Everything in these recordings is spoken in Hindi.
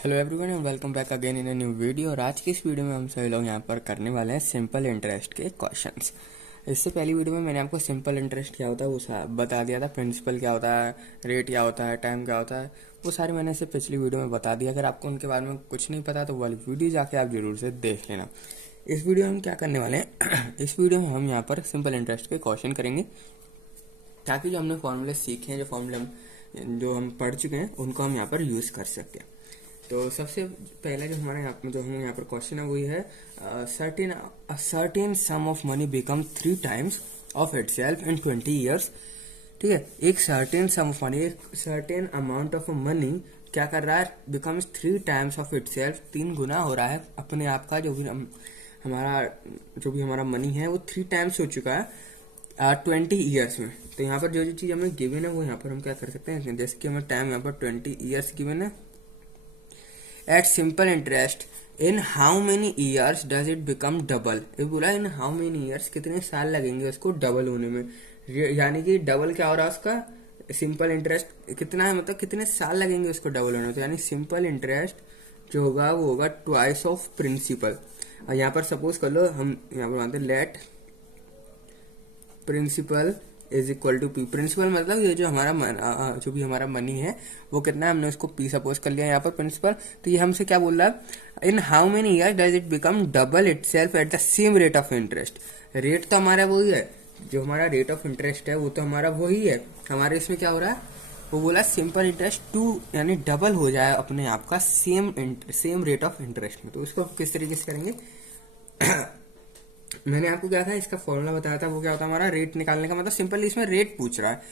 Hello everyone and welcome back again in a new video. और आज की इस वीडियो में हम सभी लोग यहाँ पर करने वाले हैं सिंपल इंटरेस्ट के क्वेश्चंस। इससे पहली वीडियो में मैंने आपको सिंपल इंटरेस्ट क्या होता है वो बता दिया था, प्रिंसिपल क्या होता है, रेट क्या होता है, टाइम क्या होता है, वो सारे मैंने इससे पिछली वीडियो में बता दिया। अगर आपको उनके बारे में कुछ नहीं पता तो वो वाली वीडियो जाके आप जरूर से देख लेना। इस वीडियो में हम क्या करने वाले हैं इस वीडियो में हम यहाँ पर सिंपल इंटरेस्ट के क्वेश्चन करेंगे ताकि जो हमने फॉर्मूले सीखे हैं, जो फॉर्मूले जो हम पढ़ चुके हैं उनको हम यहाँ पर यूज कर सकते हैं। तो सबसे पहला जो हमारे यहाँ पर क्वेश्चन है वही है certain some of money become 3 times of itself in 20 years। ठीक है, एक सर्टेन सम ऑफ मनी, एक सर्टेन अमाउंट ऑफ मनी क्या कर रहा है, बिकम्स 3 times ऑफ इटसेल्फ, 3 गुना हो रहा है अपने आप का। जो भी हमारा मनी है वो 3 times हो चुका है 20 years में। तो यहाँ पर जो चीज हमें गिवन है वो यहाँ पर हम क्या कर सकते हैं, जैसे कि हमें टाइम यहाँ पर 20 years गिवन है। At simple interest in how many years does it become double. ये बोला इन हाउ मेनी ईयर्स, कितने साल लगेंगे उसको डबल होने में। यानी कि डबल क्या हो रहा है उसका, सिंपल इंटरेस्ट कितना है, मतलब कितने साल लगेंगे उसको डबल होने में। तो यानी सिंपल इंटरेस्ट जो होगा वो होगा ट्वाइस ऑफ प्रिंसिपल। और यहाँ पर सपोज कर लो, हम यहाँ पर मानते हैं let principal is equal to P. Principal मतलब ये जो हमारा मनी है वो कितना है, हमने उसको पी सपोज कर लिया यहाँ पर प्रिंसिपल। तो ये हमसे क्या बोल रहा है, इन how many years does it become double itself at the same rate of interest. Rate तो हमारा वही है, जो हमारा रेट ऑफ इंटरेस्ट है वो तो हमारा वही है। हमारे इसमें क्या हो रहा है, वो बोला सिंपल इंटरेस्ट 2 यानी डबल हो जाए अपने आप का सेम रेट ऑफ इंटरेस्ट में। तो उसको किस तरीके से करेंगे मैंने आपको क्या था इसका फॉर्मूला बताया था, वो क्या होता है हमारा रेट निकालने का, मतलब सिंपली इसमें रेट पूछ रहा है।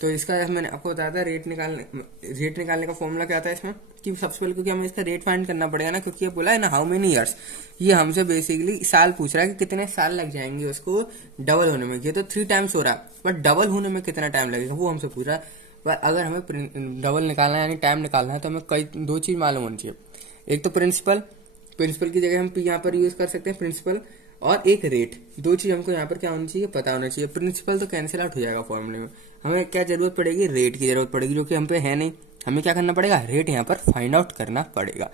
तो इसका मैंने आपको बताया था रेट निकालने का फॉर्मूला क्या था इसमें, कि सबसे पहले क्योंकि हमें इसका रेट फाइंड करना पड़ेगा ना, क्योंकि ये बोला है ना हाउ मेनी ईयर्स, ये हमसे बेसिकली साल पूछ रहा है कि कितने साल लग जाएंगे उसको डबल होने में। ये तो 3 times हो रहा है, बट डबल होने में कितना टाइम लगेगा वो हमसे पूछ रहा है। पर अगर हमें डबल निकालना है यानी टाइम निकालना है तो हमें दो चीज मालूम होनी चाहिए। एक तो प्रिंसिपल की जगह हम यहाँ पर यूज कर सकते हैं प्रिंसिपल, और एक रेट। दो चीज हमको यहाँ पर क्या होनी चाहिए, पता होना चाहिए। प्रिंसिपल तो कैंसिल आउट हो जाएगा फॉर्मूले में, हमें क्या जरूरत पड़ेगी, रेट की जरूरत पड़ेगी, जो कि हम पे है नहीं। हमें क्या करना पड़ेगा, रेट यहाँ पर फाइंड आउट करना पड़ेगा।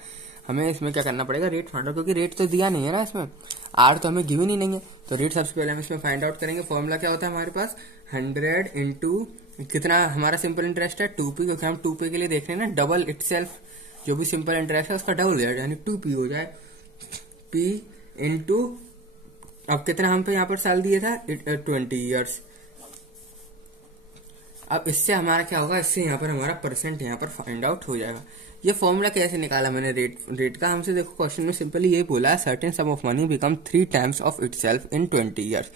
हमें इसमें क्या करना पड़ेगा, रेट फाइंड आउट, क्योंकि रेट तो दिया नहीं है ना इसमें, आर तो हमें गिवन ही नहीं है। तो रेट सबसे पहले हम इसमें फाइंड आउट करेंगे। फॉर्मूला क्या होता है हमारे पास, 100 इंटू कितना हमारा सिंपल इंटरेस्ट है 2p, क्योंकि हम 2p के लिए देख रहे हैं ना, डबल इटसेल्फ जो भी सिंपल इंटरेस्ट है उसका डबल हो जाए, यानी 2p हो जाए, p इंटू अब कितना हम पे यहाँ पर साल दिए था 20 years। अब इससे हमारा क्या होगा, इससे यहाँ पर हमारा परसेंट यहाँ पर फाइंड आउट हो जाएगा। ये फॉर्मूला कैसे निकाला मैंने रेट का, हमसे देखो क्वेश्चन में सिंपली ये बोला है certain some of money become 3 times of itself in 20 years।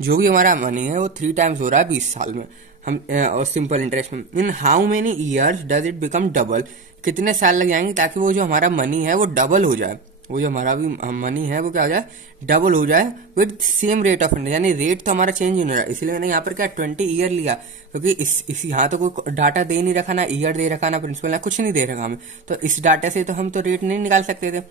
जो भी हमारा मनी है वो 3 times हो रहा है 20 साल में। हम और सिंपल इंटरेस्ट में इन how many years does it become double, कितने साल लग जाएंगे ताकि वो जो हमारा मनी है वो डबल हो जाए, वो जो हमारा भी मनी है वो क्या हो जाए, डबल हो जाए with same rate of interest. यानी रेट तो हमारा चेंज नहीं हो रहा है, इसलिए मैंने यहाँ पर क्या 20 ईयर लिया, क्योंकि इस यहाँ तो कोई डाटा दे नहीं रखा, ना ईयर दे रखा, ना प्रिंसिपल, ना कुछ नहीं दे रखा हमें। तो इस डाटा से तो हम तो रेट नहीं निकाल सकते थे।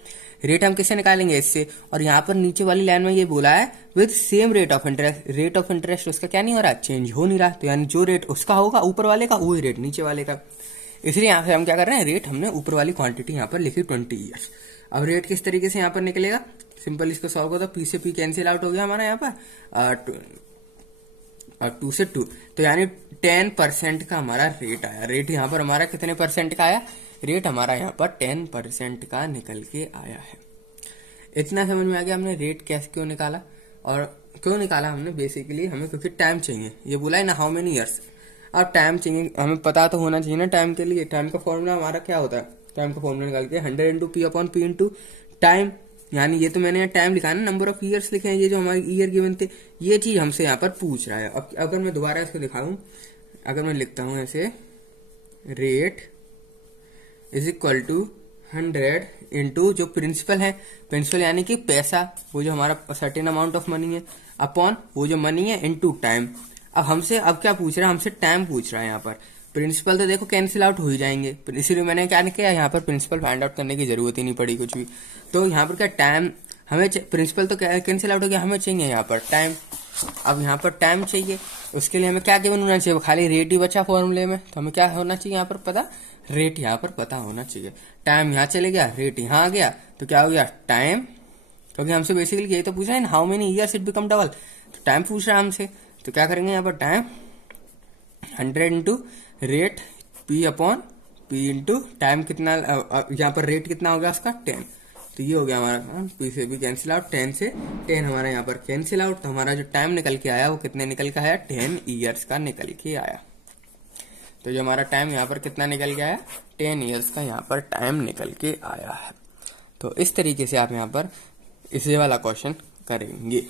रेट हम किससे निकालेंगे, इससे। और यहाँ पर नीचे वाली लाइन में ये बोला है with same rate of interest. Rate of interest उसका क्या नहीं हो रहा, चेंज हो नहीं रहा। तो यानी जो रेट उसका होगा ऊपर वाले का, वही रेट नीचे वाले का। इसलिए यहाँ से हम क्या कर रहे हैं, रेट हमने ऊपर वाली क्वांटिटी यहाँ पर लिखी 20 ईयर्स। अब रेट किस तरीके से यहाँ पर निकलेगा, सिंपल इसको सॉल्व करो तो पी से पी कैंसिल आउट हो गया हमारा यहाँ पर 2 से 2। तो यानी 10% का हमारा रेट आया। रेट यहाँ पर हमारा कितने परसेंट का आया, रेट हमारा यहाँ पर 10% का निकल के आया है। इतना समझ में आ गया हमने रेट कैसे क्यों निकाला, और क्यों निकाला हमने, बेसिकली हमें क्योंकि टाइम चाहिए। ये बोला है ना हाउ मेनी ईयर्स, अब टाइम चाहिए, हमें पता तो होना चाहिए ना टाइम के लिए। टाइम का फॉर्मूला हमारा क्या होता है, टाइम का फॉर्मूला निकाल के 100 into P upon P into time. यानी ये तो मैंने टाइम लिखा है ना, नंबर ऑफ ईयर्स लिखे हैं, ये जो हमारे ईयर गिवन थे, ये चीज हमसे यहाँ पर पूछ रहा है। अब अगर मैं दोबारा इसको दिखाऊं, अगर मैं लिखता हूं ऐसे, rate is equal to 100 into जो प्रिंसिपल है, प्रिंसिपल यानी कि पैसा, वो जो हमारा सर्टेन अमाउंट ऑफ मनी है, अपॉन वो जो मनी है इंटू टाइम। अब हमसे अब क्या पूछ रहा है, हमसे टाइम पूछ रहा है यहाँ पर। प्रिंसिपल तो देखो कैंसिल आउट हो ही जाएंगे, इसीलिए मैंने क्या किया, यहाँ पर प्रिंसिपल फाइंड आउट करने की जरूरत ही नहीं पड़ी कुछ भी। तो यहाँ पर क्या टाइम हमें, प्रिंसिपल तो कैंसिल आउट हो गया, हमें चाहिए यहाँ पर टाइम। अब यहाँ पर टाइम चाहिए, उसके लिए हमें क्या गिवन होना चाहिए, खाली रेट ही बचा फॉर्मूले में। तो हमें क्या होना चाहिए यहाँ पर पता, रेट यहाँ पर पता होना चाहिए। टाइम यहाँ चले गया, रेट यहाँ आ गया, तो क्या हो गया टाइम, क्योंकि हमसे बेसिकली यही तो पूछा है ना, how many years it become double, तो टाइम पूछ रहा है हमसे, तो क्या करेंगे यहाँ पर time 100 into rate P upon P into time कितना, यहाँ पर रेट कितना हो गया उसका 10, तो ये हो गया हमारा पी से भी कैंसिल आउट, 10 से 10 हमारा यहाँ पर कैंसिल आउट, तो हमारा जो टाइम निकल के आया वो कितने निकल के आया, 10 ईयर्स का निकल के आया। तो जो हमारा टाइम यहाँ पर कितना निकल के आया, 10 ईयर्स का यहाँ पर टाइम निकल के आया है। तो इस तरीके से आप यहाँ पर इसी वाला क्वेश्चन करेंगे,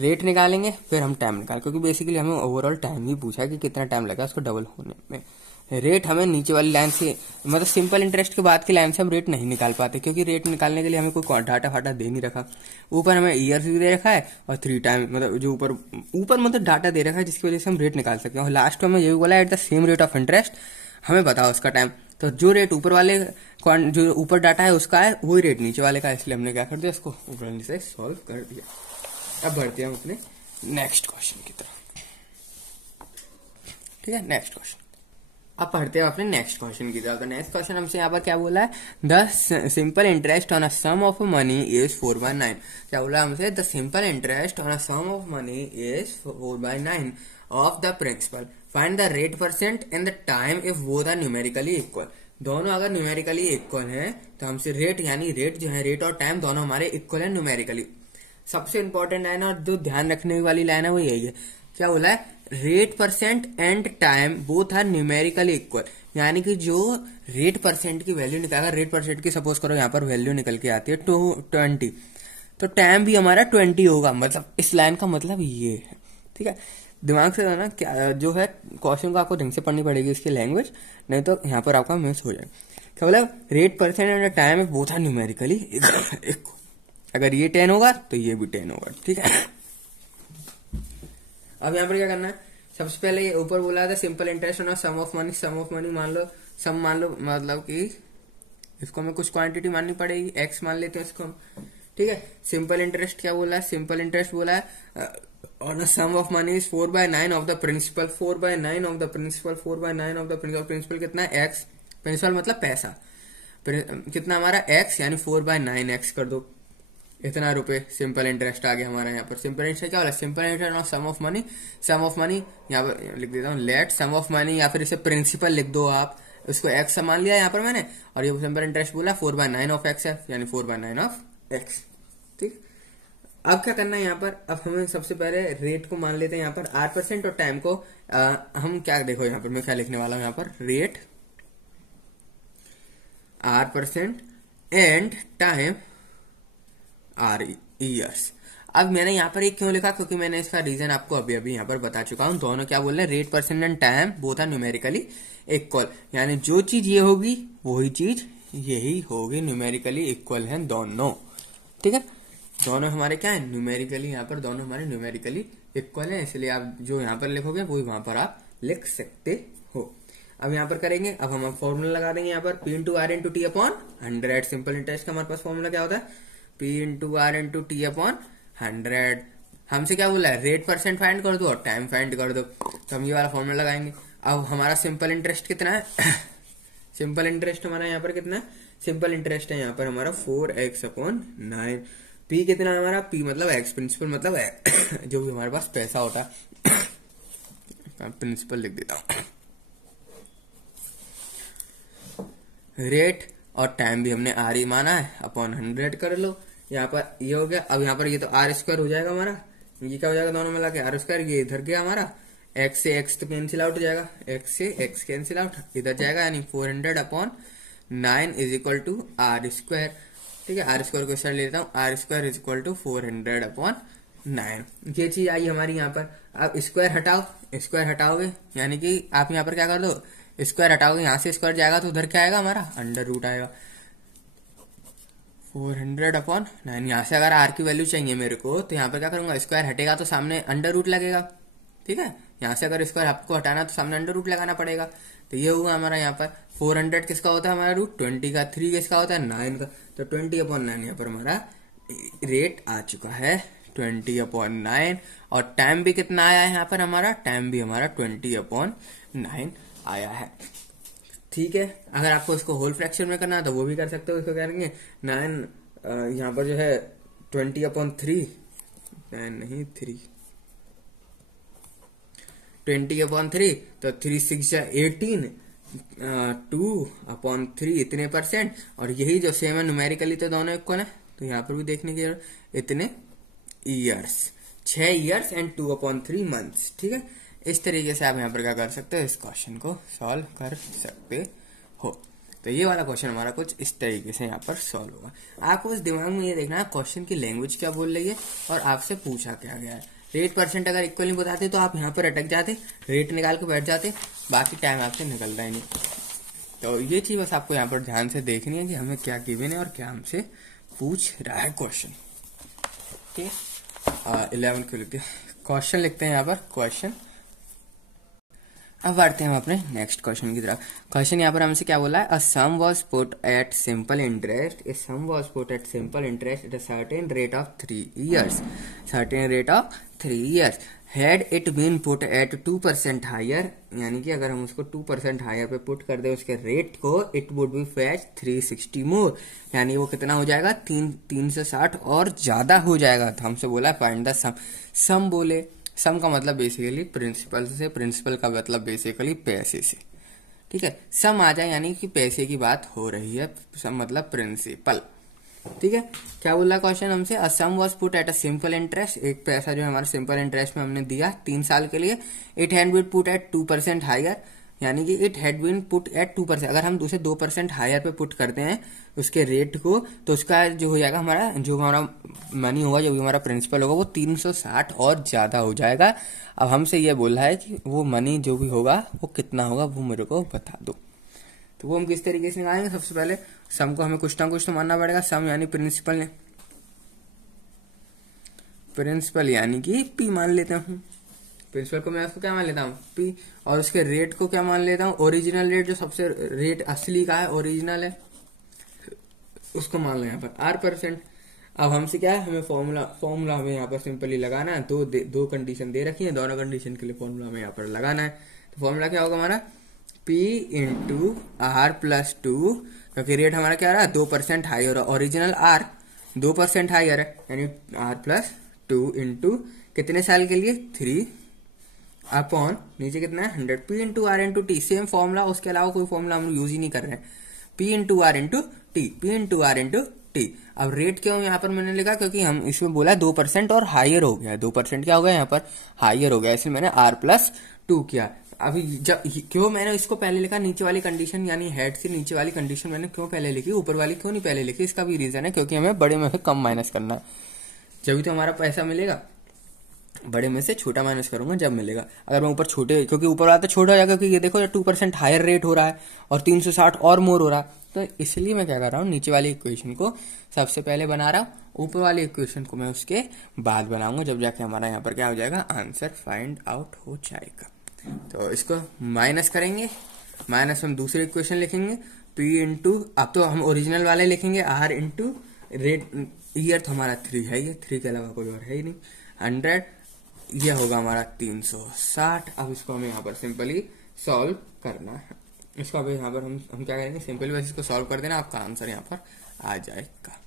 रेट निकालेंगे फिर हम टाइम निकाल, क्योंकि बेसिकली हमें ओवरऑल टाइम ही पूछा कि कितना टाइम लगा उसको डबल होने में। रेट हमें नीचे वाली लाइन से, मतलब सिंपल इंटरेस्ट के बाद की लाइन से हम रेट नहीं निकाल पाते, क्योंकि रेट निकालने के लिए हमें कोई डाटा फाटा दे नहीं रखा। ऊपर हमें ईयर्स भी दे रखा है और 3 टाइम, मतलब जो ऊपर मतलब डाटा दे रखा है जिसकी वजह से हम रेट निकाल सकते हैं। और लास्ट में हमें ये बोला at the same rate of interest हमें बताओ उसका टाइम, तो जो रेट ऊपर वाले जो ऊपर डाटा है उसका है वही रेट नीचे वाले का है, इसलिए हमने क्या कर दिया इसको ऊपर से सॉल्व कर दिया। अब बढ़ते हैं हम अपने नेक्स्ट क्वेश्चन की तरफ। ठीक है, नेक्स्ट क्वेश्चन अब पढ़ते हैं अपने नेक्स्ट क्वेश्चन की तरफ। नेक्स्ट क्वेश्चन हमसे यहाँ पर क्या बोला है, the simple interest on a sum of money is 4/9। क्या बोला हमसे, the simple interest on a sum of money is 4/9 of the principal, find the rate percent in the time if both are numerically equal. दोनों अगर न्यूमेरिकली इक्वल है तो हमसे रेट, यानी रेट जो है, रेट और टाइम दोनों हमारे इक्वल है न्यूमेरिकली। सबसे इंपॉर्टेंट लाइन और जो ध्यान रखने वाली लाइन है वो यही है, क्या बोला है, rate percent and time both are numerically equal, यानी कि जो रेट परसेंट की वैल्यू निकालेगा, रेट परसेंट की सपोज करो यहाँ पर वैल्यू निकल के आती है 20, तो टाइम भी हमारा 20 होगा, मतलब इस लाइन का मतलब ये है। ठीक है, दिमाग से ना क्या जो है क्वेश्चन को आपको ढंग से पढ़नी पड़ेगी इसकी लैंग्वेज, नहीं तो यहाँ पर आपका मिस हो जाएगा। क्या बोला, rate percent and time both are numerically equal, अगर ये 10 होगा तो ये भी 10 होगा। ठीक है, अब यहाँ पर क्या करना है, सबसे पहले ये ऊपर बोला था simple interest on sum of money, sum of money मान लो, सम मान लो, मतलब कि इसको हमें कुछ क्वांटिटी माननी पड़ेगी, एक्स मान लेते हैं इसको हम। ठीक है, सिंपल इंटरेस्ट क्या बोला है, सिंपल इंटरेस्ट बोला है on sum of money is 4/9 of the principal, 4/9 of the principal, 4/9 of the principal. Principal कितना है, एक्स, प्रिंसिपल मतलब पैसा, कितना हमारा एक्स, यानी 4/9 एक्स कर दो, इतना रुपए सिंपल इंटरेस्ट आ गया हमारा। यहाँ पर सिंपल इंटरेस्ट क्या हो रहा है, simple interest on sum of money, sum of money यहाँ पर लिख देता हूँ लेट सम ऑफ मनी, या फिर इसे प्रिंसिपल लिख दो आप, उसको एक्स मान लिया यहाँ पर मैंने, और ये सिंपल इंटरेस्ट बोला 4/9 ऑफ एक्स है, यानी 4/9 ऑफ एक्स। ठीक, अब क्या करना है यहाँ पर, अब हमें सबसे पहले रेट को मान लेते हैं यहाँ पर R% और टाइम को हम क्या, देखो यहाँ पर मैं क्या लिखने वाला हूँ, यहाँ पर rate R% and time R years. अब मैंने यहाँ पर एक क्यों लिखा, क्योंकि मैंने इसका रीजन आपको अभी अभी यहाँ पर बता चुका हूँ। दोनों क्या बोल रहे हैं, rate percent and time both are numerically equal, यानी जो चीज ये होगी वही चीज यही होगी, न्यूमेरिकली इक्वल है दोनों। ठीक है, दोनों हमारे क्या है, न्यूमेरिकली, यहाँ पर दोनों हमारे न्यूमेरिकली इक्वल है, इसलिए आप जो यहाँ पर लिखोगे वही वहां पर आप लिख सकते हो। अब यहाँ पर करेंगे, अब हम फॉर्मूला लगा देंगे यहाँ पर P into R into T upon 100। Simple interest का हमारे पास फॉर्मूला क्या होता है, P into R into T upon 100। हमसे क्या बोला है, रेट परसेंट फाइंड कर दो और टाइम फाइंड कर दो, तो हम ये वाला फॉर्मूला लगाएंगे। अब हमारा सिंपल इंटरेस्ट कितना है सिंपल इंटरेस्ट हमारा यहाँ पर कितना है, सिंपल इंटरेस्ट है यहाँ पर हमारा 4x/9। P कितना है हमारा, P मतलब एक्स, प्रिंसिपल मतलब जो भी हमारे पास पैसा होता है प्रिंसिपल लिख देता हूँ। रेट और टाइम भी हमने आर ही माना है, अपॉन 100 कर लो, यहाँ पर ये हो गया। अब यहाँ पर ये तो R² हो जाएगा हमारा, ये क्या हो जाएगा दोनों मिला के R², ये इधर गया हमारा, x से x तो कैंसिल आउट हो जाएगा, x से x कैंसिल आउट इधर जाएगा, यानी 400/9 इज इक्वल टू R²। ठीक है, R² को सर लेता हूँ, R² इज इक्वल टू 400/9। ये चीज आई हमारी यहाँ पर। अब स्क्वायर हटाओ, स्क्वायर हटाओगे यानी कि आप यहाँ पर क्या कर दो, स्क्वायर हटाओगे, यहाँ से स्क्वायर जाएगा तो उधर क्या आएगा हमारा, अंडर रूट आएगा। 400/9, यहाँ से अगर r की वैल्यू चाहिए मेरे को, तो यहाँ पर क्या करूंगा, स्क्वायर हटेगा तो सामने अंडर रूट लगेगा। ठीक है, यहाँ से अगर स्क्वायर आपको हटाना तो सामने अंडर रूट लगाना पड़ेगा, तो ये हुआ हमारा यहाँ पर 400 किसका होता है हमारा रूट 20 का, 3 किसका होता है 9 का, तो 20/9 यहाँ पर हमारा रेट आ चुका है 20/9। और टाइम भी कितना आया है यहाँ पर हमारा, टाइम भी हमारा 20/9 आया है। ठीक है, अगर आपको इसको होल फ्रैक्शन में करना है तो वो भी कर सकते हो। इसको क्या करेंगे 9 यहाँ पर जो है 20/3, 9 नहीं 3, 20/3 तो 3 6 18, 2/3 इतने परसेंट। और यही जो सेम है न्यूमेरिकली तो दोनों इक्वल है, तो यहाँ पर भी देखने की इतने ईयर्स, 6 ईयर्स एंड 2/3 मंथ्स। ठीक है, इस तरीके से आप यहाँ पर क्या कर सकते हो, इस क्वेश्चन को सॉल्व कर सकते हो। तो ये वाला क्वेश्चन हमारा कुछ इस तरीके से यहाँ पर सॉल्व होगा। आपको बस दिमाग में ये देखना है क्वेश्चन की लैंग्वेज क्या बोल रही है और आपसे पूछा क्या गया है। रेट परसेंट अगर इक्वल नहीं बताते तो आप यहाँ पर अटक जाते, रेट निकाल के बैठ जाते, बाकी टाइम आपसे निकलता ही नहीं। तो ये चीज बस आपको यहाँ पर ध्यान से देखनी है कि हमें क्या गिवन है और क्या हमसे पूछ रहा है क्वेश्चन। ठीक है, 11 को लिखते हैं, क्वेश्चन लिखते हैं यहाँ पर क्वेश्चन। अब बढ़ते हैं हम अपने नेक्स्ट क्वेश्चन की तरफ। क्वेश्चन यहाँ पर हमसे क्या बोला है, a sum was put at simple interest, a sum was put at simple interest at a certain rate of 3 years, certain rate of 3 years, had it been put at 2% higher, यानी कि अगर हम उसको 2% हायर पे पुट कर दे उसके रेट को, इट वुड बी फैच 360 मोर, यानी वो कितना हो जाएगा 360 और ज्यादा हो जाएगा। तो हमसे बोला फाइंड द सम, सम बोले, सम का मतलब बेसिकली प्रिंसिपल से, प्रिंसिपल का मतलब बेसिकली पैसे से। ठीक है, सम आ जाए यानी कि पैसे की बात हो रही है, सम मतलब प्रिंसिपल। ठीक है, क्या बोला क्वेश्चन हमसे, a sum was put at a simple interest, एक पैसा जो हमारा सिंपल इंटरेस्ट में हमने दिया 3 साल के लिए, it had been put at 2% higher, यानी कि it had been put at 2%, अगर हम दूसरे 2% हायर पे पुट करते हैं उसके रेट को, तो उसका जो हो जाएगा हमारा, जो हमारा मनी होगा, जो भी हमारा प्रिंसिपल होगा वो 360 और ज्यादा हो जाएगा। अब हमसे ये बोल रहा है कि वो मनी जो भी होगा वो कितना होगा, वो मेरे को बता दो। तो वो हम किस तरीके से निकालेंगे, सबसे पहले सम को हमें कुछ ना कुछ तो मानना पड़ेगा। सम यानी प्रिंसिपल, प्रिंसिपल यानी कि पी मान लेता हूँ, प्रिंसिपल को मैं उसको क्या मान लेता हूँ पी, और उसके रेट को क्या मान लेता हूँ, ओरिजिनल रेट, जो सबसे रेट असली का है, ओरिजिनल है, उसको मान लो यहाँ पर R%। अब हमसे क्या है, हमें फॉर्मूला हमें यहाँ पर सिंपली लगाना है, दो कंडीशन दे रखी है, दोनों कंडीशन के लिए फॉर्मूला हमें यहाँ पर लगाना है। तो फॉर्मूला क्या होगा हमारा, P इंटू R+2, क्योंकि रेट हमारा क्या रहा है 2% हायर, ओरिजिनल R 2% हायर है, यानी R+2 इंटू कितने साल के लिए 3 अपॉन नीचे कितना है 100, P into R into T, same formula, उसके अलावा कोई फॉर्मूला हम यूज ही नहीं कर रहे हैं, P into R into T, P into R into T. अब रेट क्यों यहाँ पर मैंने लिखा, क्योंकि हम इसमें बोला 2% और हायर हो गया, 2% क्या हो गया यहाँ पर हायर हो गया, इसलिए मैंने R+2 किया। अभी जब क्यों मैंने इसको पहले लिखा, नीचे वाली कंडीशन यानी हेड से नीचे वाली कंडीशन मैंने क्यों पहले लिखी, ऊपर वाली क्यों नहीं पहले लिखी, इसका भी रीजन है, क्योंकि हमें बड़े में से कम माइनस करना है, जब तो हमारा पैसा मिलेगा, बड़े में से छोटा माइनस करूंगा जब मिलेगा। अगर मैं ऊपर छोटे, क्योंकि ऊपर वाला तो छोटा हो जाएगा, क्योंकि ये देखो 2% हायर रेट हो रहा है और 360 और मोर हो रहा है, तो इसलिए मैं क्या कर रहा हूँ, नीचे वाली इक्वेशन को सबसे पहले बना रहा हूँ, ऊपर वाली इक्वेशन को मैं उसके बाद बनाऊंगा, जब जाके हमारा यहाँ पर क्या हो जाएगा, आंसर फाइंड आउट हो जाएगा। तो इसको माइनस करेंगे, माइनस हम दूसरी इक्वेशन लिखेंगे, P इंटू, अब तो हम ओरिजिनल वाले लिखेंगे, R इंटू रेट, ईयर तो हमारा 3 है, ये 3 के अलावा कोई और है ही नहीं, 100, ये होगा हमारा 360। अब इसको हमें यहाँ पर सिंपली सॉल्व करना है, इसको अभी यहाँ पर हम क्या करेंगे, सिंपली बस इसको सॉल्व कर देना, आपका आंसर यहाँ पर आ जाएगा।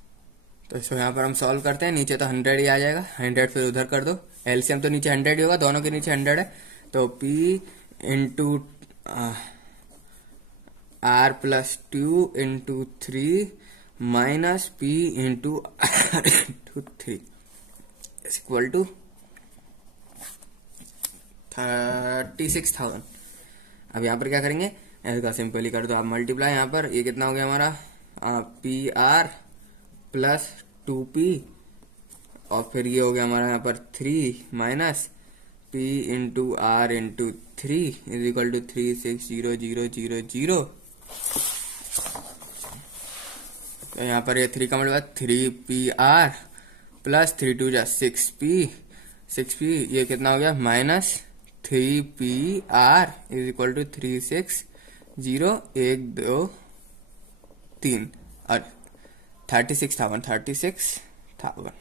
तो इसको यहाँ पर हम सॉल्व करते हैं, नीचे तो 100 ही आ जाएगा, 100 फिर उधर कर दो, एलसीएम तो नीचे 100 ही होगा, दोनों के नीचे 100 है, तो P into R+2 into 3 minus P into R into 3 equal to 36,000। अब यहाँ पर क्या करेंगे, इसका सिंपली कर दो आप मल्टीप्लाई, यहाँ पर ये कितना हो गया हमारा PR+2P, और फिर ये हो गया हमारा यहाँ पर 3 minus P into R into 3 is equal to 360000। तो यहाँ पर ये 3 का मतलब 3PR प्लस 3 2 6P, ये कितना हो गया minus 3PR is equal to 360,123 और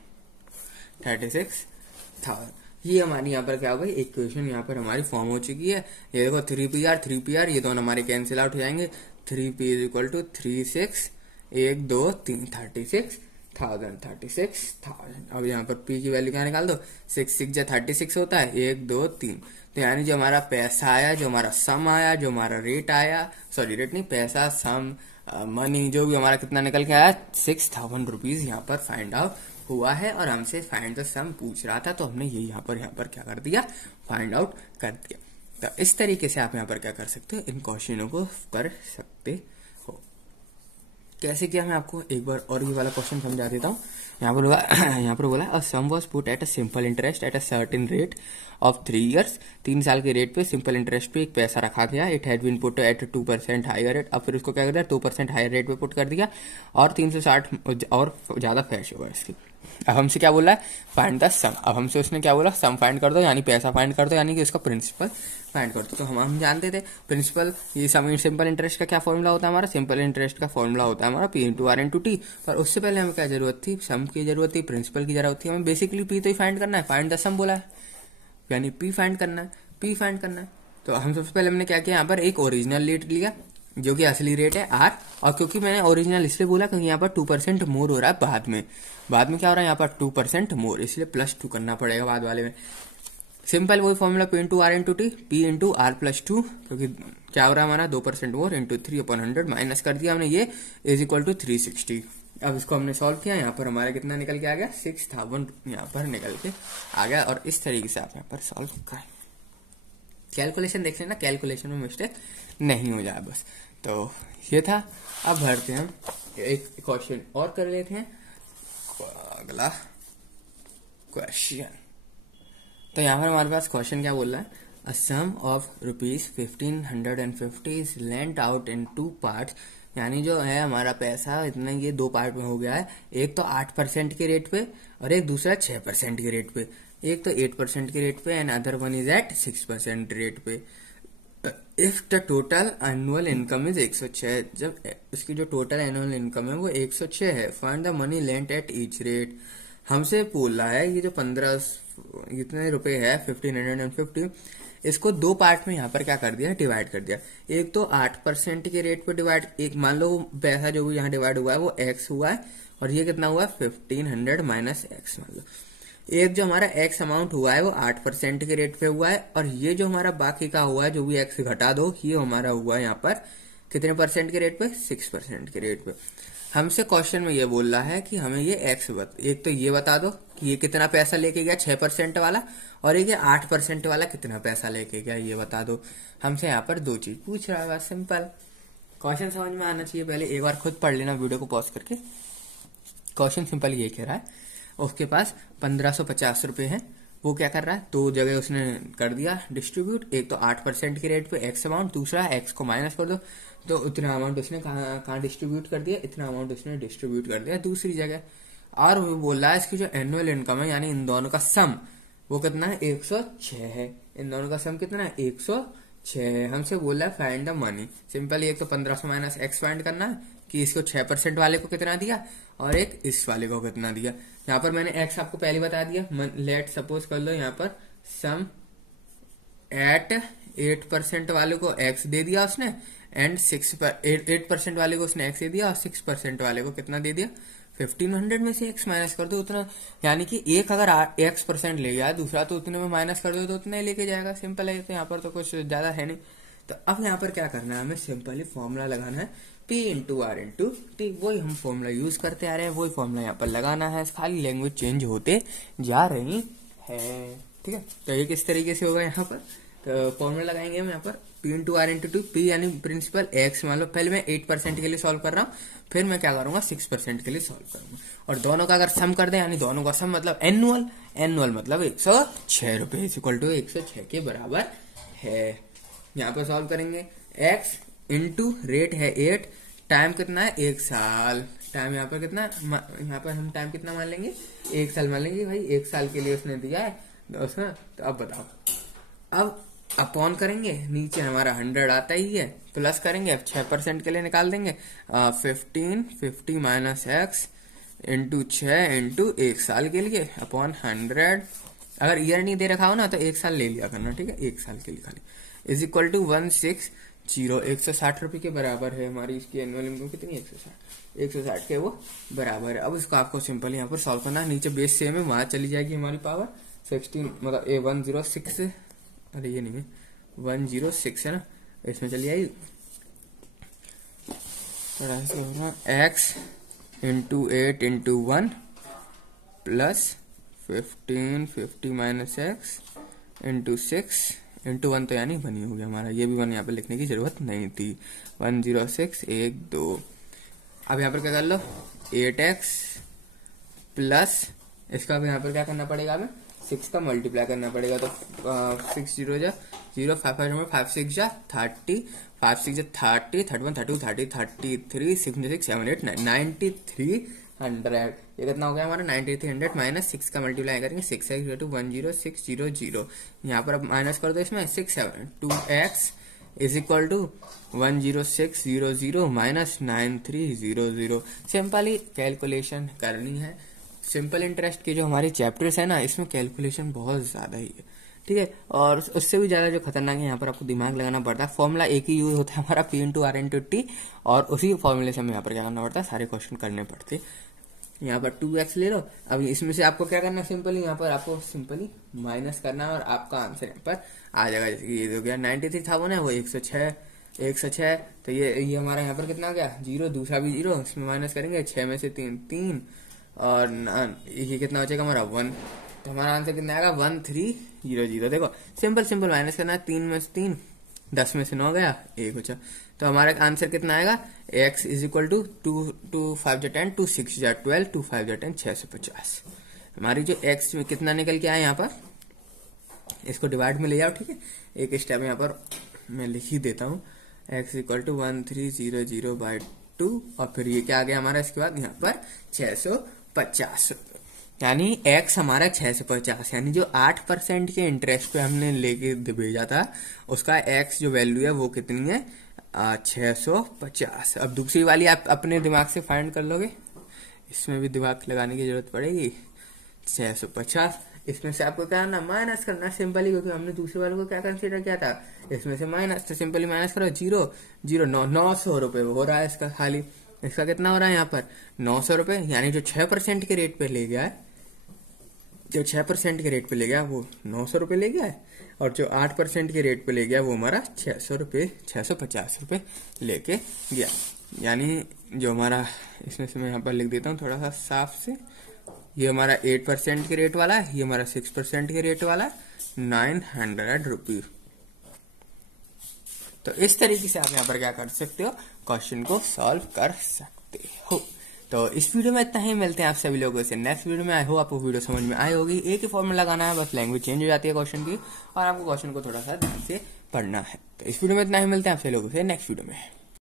36,000 ये हमारी यहाँ पर क्या हो गई, इक्वेशन यहाँ पर हमारी फॉर्म हो चुकी है। ये देखो 3PR ये दोनों हमारे कैंसिल आउट हो जाएंगे, 3p इज इक्वल टू 36, 1 2 3 36,000। अब यहाँ पर p की वैल्यू क्या निकाल दो, 6 6 जा 36 होता है, 1 2 3। तो यानी जो हमारा पैसा आया, जो हमारा सम आया, जो हमारा रेट आया, सॉरी रेट नहीं, पैसा सम मनी जो भी हमारा कितना निकल के आया, 6,000 रुपीज यहाँ पर फाइंड आउट हुआ है। और हमसे फाइंड द सम पूछ रहा था, तो हमने ये यहाँ पर क्या कर दिया, फाइंड आउट कर दिया। तो इस तरीके से आप यहाँ पर क्या कर सकते हो, इन क्वेश्चनों को कर सकते हो। कैसे किया मैं आपको एक बार और ये वाला क्वेश्चन समझा देता हूँ। यहाँ पर बोला a sum was put at a simple interest at a certain rate of 3 years। 3 साल के रेट पे सिंपल इंटरेस्ट पे एक पैसा रखा गया। It had been put at 2% higher rate. अब फिर उसको क्या कर दिया, 2% हायर रेट पे पुट कर दिया और 360 और ज्यादा फैश होगा इसकी। अब हमसे क्या बोला है, फाइंड द सम। अब हमसे उसने क्या बोला, सम फाइंड कर दो, यानी पैसा फाइंड कर दो, यानी कि उसका प्रिंसिपल फाइंड कर दो। तो हम जानते थे प्रिंसिपल, ये सिंपल इंटरेस्ट का क्या फॉर्मूला होता है हमारा, सिंपल इंटरेस्ट का फॉर्मूला होता है हमारा P into R into T. पर उससे पहले हमें क्या जरूरत थी, सम की जरूरत थी, प्रिंसिपल की जरूरत थी। हमें बेसिकली P तो ही फाइंड करना है, फाइंड द सम बोला है, यानी P फाइंड करना है, P फाइंड करना है। तो हम सबसे पहले हमने क्या किया, यहाँ पर एक ओरिजिनल रेट लिया जो कि असली रेट है R। और क्योंकि मैंने ओरिजिनल इसलिए बोला क्योंकि यहाँ पर 2% मोर हो रहा है बाद में क्या हो रहा है, यहाँ पर 2% मोर, इसलिए +2 करना पड़ेगा बाद वाले में। सिंपल वही formula P into R into T, P into R +2, क्योंकि क्या हो रहा है हमारा 2% मोर इंटू 3/100 माइनस कर दिया हमने, ये इज इक्वल टू 360। अब इसको हमने सॉल्व किया, यहाँ पर हमारा कितना निकल के आ गया, 6,000 यहाँ पर निकल के आ गया। और इस तरीके से आप यहाँ पर सॉल्व करें। कैलकुलेशन देख लेना, कैलकुलेशन में मिस्टेक नहीं हो जाए बस। तो ये था। अब भरते हैं हम एक क्वेश्चन और कर लेते हैं, अगला क्वेश्चन। तो यहाँ पर हमारे पास क्वेश्चन क्या बोल रहा है, a sum of ₹1,550 is lent out in 2 parts. यानी जो है हमारा पैसा इतना, ये 2 पार्ट में हो गया है। एक तो 8% के रेट पे और एक दूसरा 6% के रेट पे। एक तो 8% के रेट पे and other one is at 6% rate पे। If the total annual income is 106, जब उसकी जो टोटल एनुअल इनकम है वो 106 है, find the money lent at each rate. हमसे बोल रहा है ये जो 15 इतने रुपए है 1,550, इसको 2 पार्ट में यहाँ पर क्या कर दिया, डिवाइड कर दिया। एक तो 8% के रेट पे डिवाइड, एक मान लो पैसा जो भी यहाँ डिवाइड हुआ है वो x हुआ है और ये कितना हुआ है 1,500 माइनस x मान लो। एक जो हमारा x अमाउंट हुआ है वो 8% के रेट पे हुआ है और ये जो हमारा बाकी का हुआ है जो भी x घटा दो, ये हमारा हुआ है यहाँ पर कितने परसेंट के रेट पे, 6% के रेट पे। हमसे क्वेश्चन में ये बोल रहा है कि हमें ये एक तो ये बता दो कि ये कितना पैसा लेके गया 6% वाला, और एक ये 8% वाला कितना पैसा लेके गया, ये बता दो। हमसे यहाँ पर 2 चीज पूछ रहा है, सिंपल। क्वेश्चन समझ में आना चाहिए, पहले एक बार खुद पढ़ लेना वीडियो को पॉज करके। क्वेश्चन सिंपल ये कह रहा है, उसके पास 1550 रुपए है, वो क्या कर रहा है, 2 जगह उसने कर दिया डिस्ट्रीब्यूट। एक तो 8% के रेट पे एक्स अमाउंट, दूसरा एक्स को माइनस कर दो, तो उतना अमाउंट उसने कहाँ डिस्ट्रीब्यूट कर दिया, इतना अमाउंट उसने डिस्ट्रीब्यूट कर दिया दूसरी जगह। और वो बोल रहा है इसकी जो एनुअल इनकम है, यानी इन दोनों का सम वो कितना है, 106 है। इन दोनों का सम कितना है, 106 है। हमसे बोल रहा है फाइंड द मनी। सिंपल, एक तो 1500 माइनस एक्स फाइंड करना है कि इसको 6% वाले को कितना दिया और एक इस वाले को कितना दिया। यहाँ पर मैंने एक्स आपको पहले बता दिया। लेट सपोज कर लो यहाँ पर सम एट 8% वाले को एक्स दे दिया उसने एंड 8% वाले को उसने एक्स दे दिया और 6% वाले को कितना दे दिया, 1500 में से एक्स माइनस कर दो उतना। यानी कि एक अगर x% ले गया, दूसरा तो उतने में माइनस कर दो तो उतना ही लेके जाएगा। सिंपल है, तो यहाँ पर तो कुछ ज्यादा है नहीं। तो अब यहाँ पर क्या करना है, हमें सिंपली फॉर्मूला लगाना है P into R into T. वही हम फॉर्मूला यूज करते आ रहे हैं, वही फॉर्मूला यहाँ पर लगाना है, खाली लैंग्वेज चेंज होते जा रही है। ठीक है, तो ये किस तरीके से होगा यहाँ पर, तो फॉर्मूला लगाएंगे हम यहाँ पर P into R into T. P यानी प्रिंसिपल x, मान लो पहले मैं 8% के लिए सॉल्व कर रहा हूँ, फिर मैं क्या करूंगा 6% के लिए सॉल्व करूंगा। और दोनों का अगर सम कर दे, यानी दोनों का सम मतलब एनुअल मतलब 106 रुपए इक्वल टू 106 के बराबर है। यहाँ पर सॉल्व करेंगे, x इंटू रेट है 8, टाइम कितना है 1 साल। टाइम यहाँ पर कितना, यहाँ पर हम टाइम कितना मान लेंगे, 1 साल मान लेंगे भाई, 1 साल के लिए उसने दिया है उसमें। तो अब बताओ, अब अपॉन करेंगे, नीचे हमारा 100 आता ही है, प्लस करेंगे, अब 6% के लिए निकाल देंगे 1550 माइनस एक्स इंटू 6 इंटू 1 साल के लिए अपॉन 100। अगर ईयर नहीं दे रखा हो ना तो 1 साल ले लिया करना, ठीक है, 1 साल के लिए खाली, इज इक्वल टू 16 जीरो 160 रुपये के बराबर है। हमारी इसकी एनुअल इनकम कितनी है? 160 के वो बराबर है। अब इसको आपको सिंपल यहाँ पर सॉल्व करना है। नीचे बेस सेम है, वहां चली जाएगी हमारी पावर 16, मतलब 106, अरे ये नहीं है 106 है ना, इसमें चली जाएगी x into 8 into 1 plus 15 50 minus x into 6 into 1, तो यानी 1 ही हो गया हमारा। ये भी 1 यहाँ पे लिखने की जरूरत नहीं थी। 106 1 2। अब यहाँ पर क्या कर लो, 8x प्लस इसका भी यहाँ पर क्या करना पड़ेगा, हमें 6 का मल्टीप्लाई करना पड़ेगा। तो 6 0 जा 0 5 5 5 6 जा 30 5 6 जा 30 31 32 30 33 6 6 7 8 9 9300। ये कितना हो गया हमारा 9300 माइनस 6 का मल्टीप्लाई करेंगे 6x टू 10600। यहाँ पर अब माइनस कर दो इसमें 6 7 2x is equal to 10600 minus 9300। Simply calculation करनी है। सिंपल इंटरेस्ट के जो हमारे चैप्टर्स है ना, इसमें कैलकुलेशन बहुत ज्यादा ही है, ठीक है। और उससे भी ज्यादा जो खतरनाक है, यहाँ पर आपको दिमाग लगाना पड़ता है। फॉर्मूला एक ही यूज होता है हमारा, P into R into T, और उसी फॉर्मूले से हमें यहाँ पर क्या करना पड़ता है, सारे क्वेश्चन करने पड़ते। यहाँ पर 2x ले लो। अब इसमें से आपको क्या करना है, सिंपली यहाँ पर आपको सिंपली माइनस करना है और आपका आंसर यहाँ पर आ जाएगा। जैसे कि ये हो गया 93 था वो ना, वो 106। तो ये हमारा यहाँ पर कितना आ गया, 0, दूसरा भी 0, इसमें माइनस करेंगे 6 में से 3 और ये कितना हो जाएगा हमारा 1। तो हमारा आंसर कितना आएगा 1300। देखो सिंपल माइनस करना है, 3 में से 3, 10 में से 9 गया, 1 बचा। तो हमारा आंसर कितना आएगा, x इज इक्वल टू 2 5 जा 10 2 6 जा 12 2 5 जा 10 650। हमारी जो x में कितना निकल के आया यहाँ पर, इसको डिवाइड में ले जाओ, ठीक है। एक स्टेप यहाँ पर मैं लिख ही देता हूँ, x इक्वल टू 1300/2 और फिर ये क्या आ गया हमारा, इसके बाद यहाँ पर 650। यानी x हमारा 650, यानी जो 8% के इंटरेस्ट पे हमने लेके भेजा था, उसका x जो वैल्यू है वो कितनी है, 650। अब दूसरी वाली आप अपने दिमाग से फाइंड कर लोगे, इसमें भी दिमाग लगाने की जरूरत पड़ेगी। 650, इसमें से आपको क्या करना, माइनस करना सिंपली, क्योंकि हमने दूसरे वाले को क्या कंसीडर किया था, इसमें से माइनस। तो सिंपली माइनस करो, 0 0 900 रुपये हो रहा है इसका खाली। इसका कितना हो रहा है यहाँ पर 900 रुपये, यानी जो 6% के रेट पे ले गया है, जो 6% के रेट पे ले गया वो 900 रुपये ले गया है, और जो 8% के रेट पे ले गया वो हमारा 650 रुपये लेके गया। यानी जो हमारा, इसमें से मैं यहाँ पर लिख देता हूँ थोड़ा सा साफ से, ये हमारा 8% के रेट वाला है, ये हमारा 6% के रेट वाला है, 900 रुपये। तो इस तरीके से आप यहाँ पर क्या कर सकते हो, क्वेश्चन को सॉल्व कर सकते हो। तो इस वीडियो में इतना ही, मिलते हैं आप सभी लोगों से नेक्स्ट वीडियो में। आई होप आपको वीडियो समझ में आई होगी। एक ही फॉर्मूला लगाना है, बस लैंग्वेज चेंज हो जाती है क्वेश्चन की, और आपको क्वेश्चन को थोड़ा सा ध्यान से पढ़ना है। तो इस वीडियो में इतना ही, मिलते हैं आप सभी लोगों से नेक्स्ट वीडियो में।